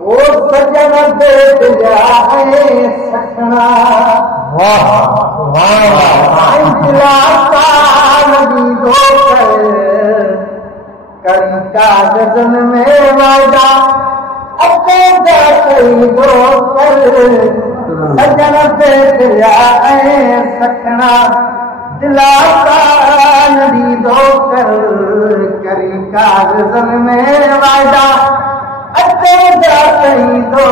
ओ सजन देख जाए सखना नदी दो करी कागजन में वादा अपने कई दो सजन देख जाए सखना दिलासा नदी दो करी कागजन में वादा कई दो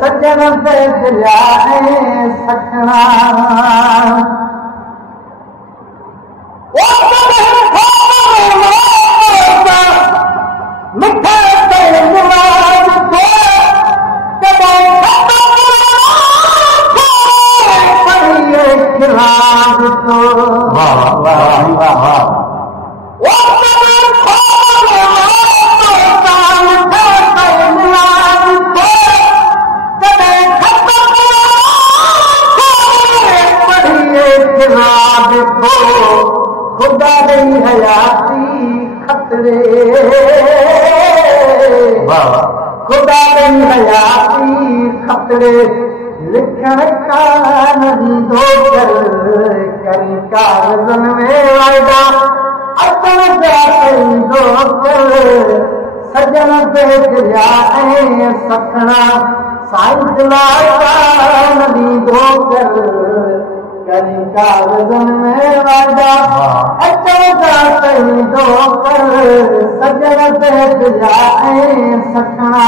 सजन पे दिलाए सखना मिठा खुदा नहीं हयाती खतरे खुदा नहीं हयाती खतरे लिखण का नहीं दो करी कागजन में वायदा अपन कई दो सजन पे जाए सखना साइंस नहीं दो करी कागजन में वादा कई दो सजन पे जाए सखना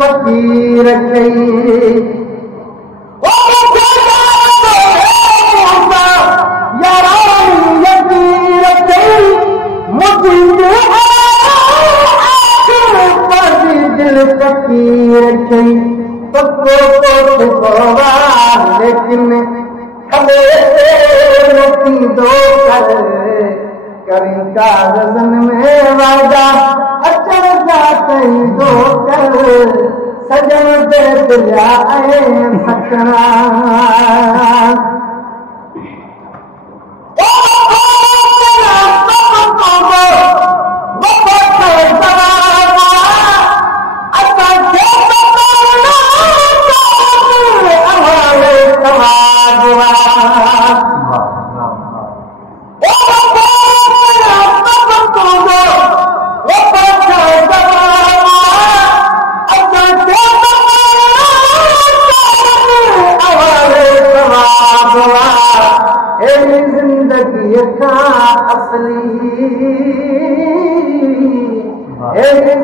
फकीर लेकिन दो करी कागजन में वादा अचन कई दो सजन पे दिलाए सखना जिंदगी का असली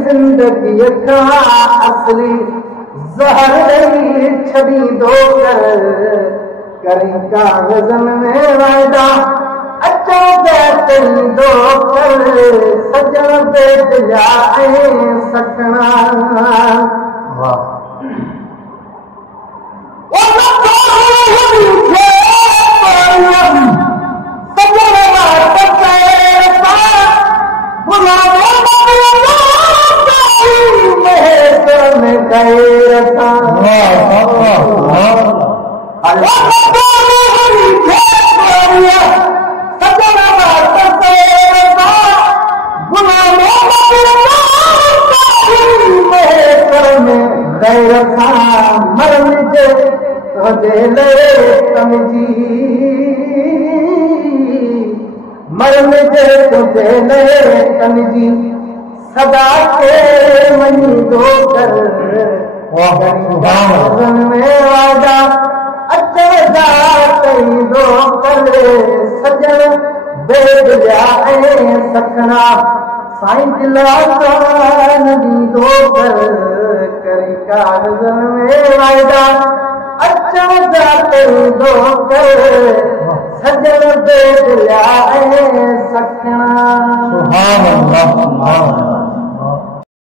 जिंदगी का असली जहर नहीं छड़ी दो करी कागजन में वायदा अच्छा कई दो सजन पे दिलाए सखना मरने जे तुझे तमजी सदा के मनी दो कागजन में वादा अचदा कई दो सजन बेद जाए सखना साइंस नदी दो करी कागजन में वायदा अचदा कई दो सजन पे दिलाए सखना। सुभान अल्लाह।